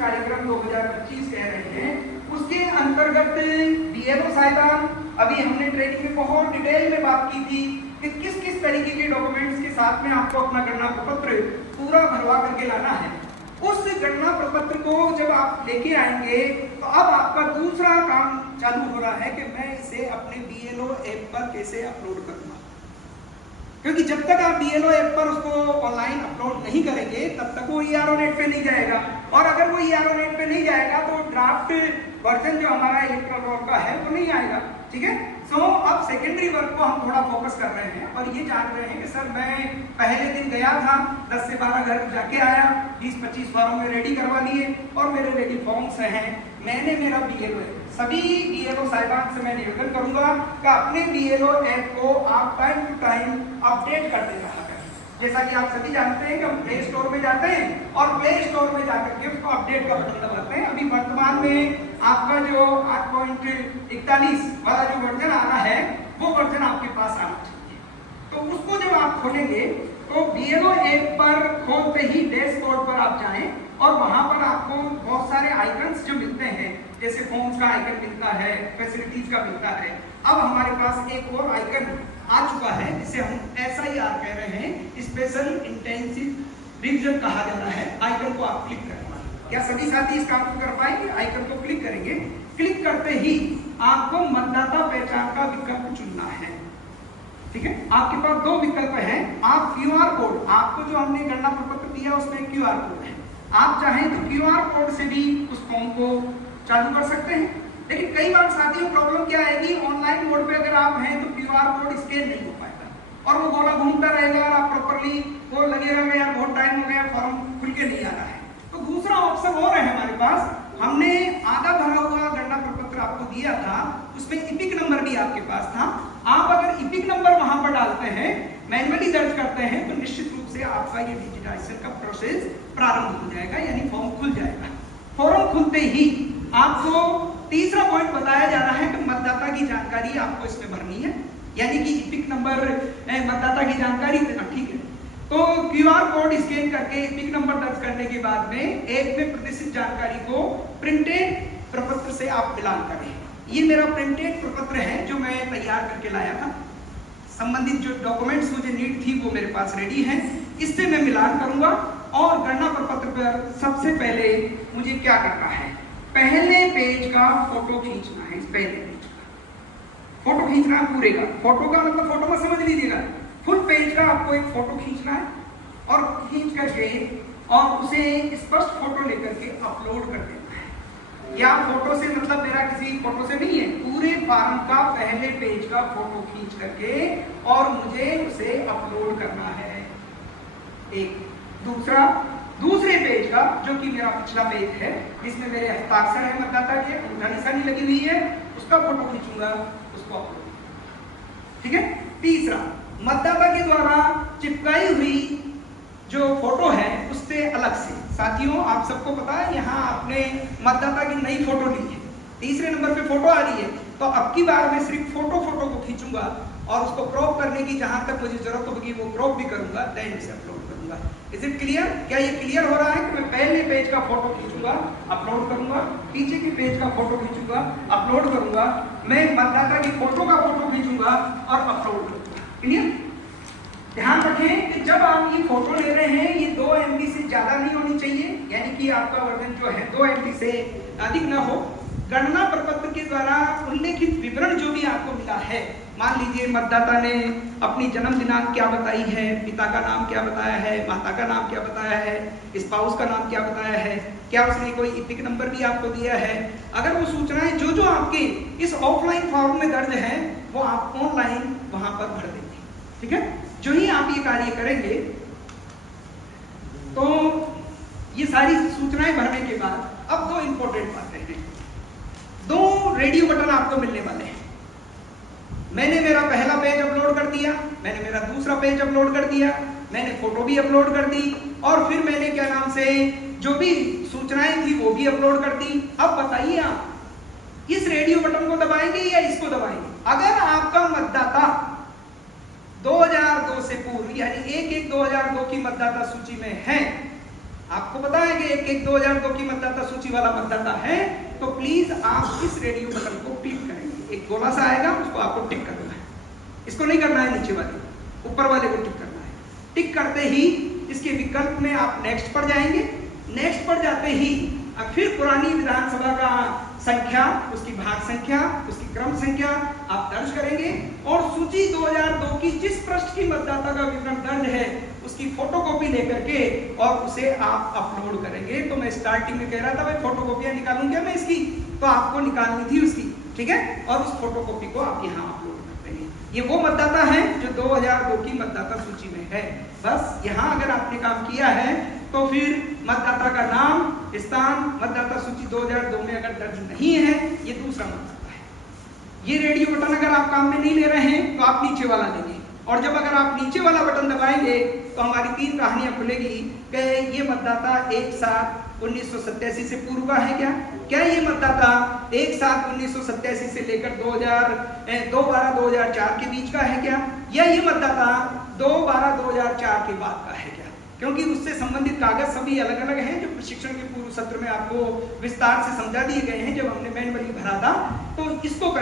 कार्यक्रम 2025 कह रहे हैं, उसके अंतर्गत बीएलओ साहिबान, अभी हमने ट्रेनिंग में बहुत डिटेल में बात की थी कि किस किस तरीके के डॉक्यूमेंट्स के साथ में आपको अपना गणना प्रपत्र पूरा भरवा करके लाना है। उस गणना प्रपत्र को जब आप लेके आएंगे तो अब आपका दूसरा काम चालू हो रहा है कि मैं इसे अपने बीएलओ ऐप पर कैसे अपलोड करूंगा, क्योंकि जब तक आप बीएलओ ऐप पर उसको ऑनलाइन अपलोड नहीं करेंगे तब तक वो ईआरओ नेट पे नहीं जाएगा, और अगर वो ईआरओ नेट पे नहीं जाएगा तो ड्राफ्ट वर्जन जो हमारा इलेक्ट्रल रोल का है वो नहीं आएगा। ठीक है, सो अब सेकेंडरी वर्क को हम थोड़ा फोकस कर रहे हैं और ये जान रहे हैं कि सर मैं पहले दिन गया था, 10 से 12 घर जाके आया, 20-25 फॉर्म में रेडी करवा लिए और मेरे रेडी फॉर्म्स हैं, मैंने मेरा बीएलओ है। सभी बीएलओ साहिबान से मैं निवेदन करूंगा कि अपने बीएलओ ऐप को आप टाइम टू टाइम अपडेट करते रहा करें। जैसा कि आप सभी जानते हैं कि हम प्ले स्टोर में जाते हैं और प्ले स्टोर में जाकर के उसको अपडेट का बटन दबाते हैं। अभी वर्तमान में आपका जो 8.41 वाला जो वर्जन आना है वो वर्जन आपके पास आना चाहिए। तो उसको जब आप खोलेंगे तो बीएलओ ऐप पर खोलते ही डैशबोर्ड पर आप जाएं और वहां पर आपको बहुत सारे आइकन्स जो मिलते हैं, जैसे फॉर्म्स का आइकन मिलता है, फैसिलिटीज का मिलता है। अब हमारे पास एक और आइकन आ चुका है जिसे हम SIR कह रहे हैं, स्पेशल इंटेंसिव रिवीजन कहा जाता है। आइकन को आप क्लिक करना, क्या सभी साथी इस काम को कर पाएंगे? आइकन को क्लिक करेंगे, क्लिक करते ही आपको मतदाता पहचान का विकल्प चुनना है। ठीक है, आपके पास दो विकल्प हैं। आप QR कोड, आपको जो हमने गणना प्रपत्र दिया उसमें QR कोड है, आप चाहें तो QR कोड से भी उस फॉर्म को चालू कर सकते हैं। लेकिन कई बार साथियों प्रॉब्लम क्या आएगी, ऑनलाइन मोड पे अगर आप हैं तो QR कोड स्कैन नहीं हो पाएगा और वो गोला घूमता रहेगा और आप प्रॉपरली वो लगेगा कि यार बहुत टाइम हो गया, फॉर्म खुल के नहीं आ रहा है। तो दूसरा ऑप्शन और है हमारे पास, हमने आधा भरा हुआ गणना प्रपत्र आपको दिया था, उसमें इपिक नंबर भी आपके पास था। आप अगर इपिक नंबर वहां पर डालते हैं, मैन्युअली दर्ज करते हैं, तो निश्चित रूप से आपका ये डिजिटाइजेशन का प्रोसेस प्रारंभ हो जाएगा, यानी फॉर्म खुल जाएगा। फॉर्म खुलते ही आपको तीसरा पॉइंट बताया जा रहा है कि मतदाता की जानकारी आपको इसमें भरनी है, यानी कि इपिक नंबर मतदाता की जानकारी देना। ठीक है, तो QR कोड स्कैन करके इपिक नंबर दर्ज करने के बाद में ऐप में प्रदर्शित जानकारी को प्रिंटेड प्रपत्र से आप मिलान करें। ये मेरा प्रिंटेड प्रपत्र है जो मैं तैयार करके लाया था, संबंधित जो डॉक्यूमेंट्स मुझे नीड थी वो मेरे पास रेडी हैं, इससे मैं मिलान करूंगा। और गणना प्रपत्र पर सबसे पहले मुझे क्या करना है, पहले पेज का फोटो खींचना है। इस पहले पेज का फोटो खींचना है, पूरे का। फोटो का मतलब फोटो में समझ लीजिएगा, फुल पेज का आपको एक फोटो खींचना है और खींच करके और उसे स्पष्ट फोटो लेकर के अपलोड कर देना है। या फोटो से मतलब मेरा किसी फोटो से नहीं है, पूरे फॉर्म का पहले पेज का फोटो खींच करके और मुझे उसे अपलोड करना है। एक दूसरा, दूसरे पेज का जो कि मेरा पिछला पेज है जिसमें मेरे हस्ताक्षर है, मतदाता के अंगूठा निशानी लगी हुई है, उसका फोटो खींचूंगा, उसको अपलोड। ठीक है, तीसरा, मतदाता के द्वारा चिपकाई हुई जो फोटो है उससे अलग से। साथियों आप सबको पता है यहाँ आपने मतदाता की नई फोटो ली है, तीसरे नंबर पे फोटो आ रही है, तो अब की बार मैं सिर्फ फोटो को खींचूंगा और उसको क्रॉप करने की जहां तक मुझे जरूरत होगी वो क्रॉप भी करूंगा, देन इसे अपलोड करूंगा। Is it clear? क्या ये क्लियर हो रहा है कि मैं पहले पेज का फोटो खींचूंगा, अपलोड करूंगा, पीछे के पेज का फोटो खींचूंगा, अपलोड करूंगा, मैं मतदाता की फोटो का फोटो खींचूंगा और अपलोड करूंगा। क्लियर? ध्यान रखें कि जब आप ये फोटो ले रहे हैं ये 2 MB से ज्यादा नहीं होनी चाहिए, यानी कि आपका वर्जन जो है 2 MB से अधिक ना हो। गणना प्रपत्र के द्वारा उल्लेखित विवरण जो भी आपको मिला है, मान लीजिए मतदाता ने अपनी जन्म दिनांक क्या बताई है, पिता का नाम क्या बताया है, माता का नाम क्या बताया है, स्पाउस का नाम क्या बताया है, क्या उसने कोई इपिक नंबर भी आपको दिया है। अगर वो सूचनाएं जो आपके इस ऑफलाइन फॉर्म में दर्ज है वो आप ऑनलाइन वहां पर भर देंगे। ठीक है, जो ही आप ये कार्य करेंगे तो ये सारी सूचनाएं भरने के बाद अब 2 इंपॉर्टेंट बातें हैं। 2 रेडियो बटन आपको मिलने वाले हैं। मैंने मेरा पहला पेज अपलोड कर दिया, मैंने मेरा दूसरा पेज अपलोड कर दिया, मैंने फोटो भी अपलोड कर दी और फिर मैंने क्या नाम से जो भी सूचनाएं थी वो भी अपलोड कर दी। अब बताइए आप इस रेडियो बटन को दबाएंगे या इसको दबाएंगे? अगर आपका मतदाता 2002 से पूर्व यानी 1/1/2002 की मतदाता सूची में है आपको पता है कि 1/1/2002 की मतदाता सूची वाला मतदाता है, तो प्लीज आप इस रेडियो बटन को क्लिक करेंगे। एक गोला सा आएगा, उसको आपको टिक करना है। इसको नहीं करना है नीचे वाले, ऊपर वाले को टिक करना है। टिक करते ही इसके विकल्प में आप नेक्स्ट पर जाएंगे। नेक्स्ट पर जाते ही अब फिर पुरानी विधानसभा का संख्या, उसकी भाग संख्या, उसकी क्रम संख्या आप दर्ज करेंगे और सूची 2002 की जिस पृष्ठ की मतदाता का विवरण दर्ज है उसकी फोटोकॉपी लेकर के और उसे आप अपलोड करेंगे। तो मैं स्टार्टिंग में कह रहा था भाई फोटोकॉपियां निकालूं क्या मैं इसकी, तो आपको निकालनी थी उसकी, ठीक है, और उस फोटोकॉपी को आप यहाँ अपलोड करते हैं। ये वो मतदाता है जो 2002 की मतदाता सूची में है। बस यहाँ अगर आपने काम किया है तो फिर मतदाता का नाम, स्थान, मतदाता सूची 2002 में अगर दर्ज नहीं है, ये दूसरा मतदाता है। ये रेडियो बटन अगर आप काम में नहीं ले रहे हैं तो आप नीचे वाला लेंगे, और जब अगर आप नीचे वाला बटन दबाएंगे तो हमारी 3 कहानियां खुलेगी कि ये मतदाता 1/7/1987 से पूर्व का है क्या ये मतदाता 1/7/1987 से लेकर 2/12/2004 के बीच का है क्या, या ये मतदाता 2/12/2004 के बाद का है क्या? क्योंकि उससे संबंधित कागज सभी अलग अलग हैं, जो प्रशिक्षण के पूर्व सत्र में आपको विस्तार से समझा दिए गए हैं जब हमने मैनुअली भरा था। तो इसको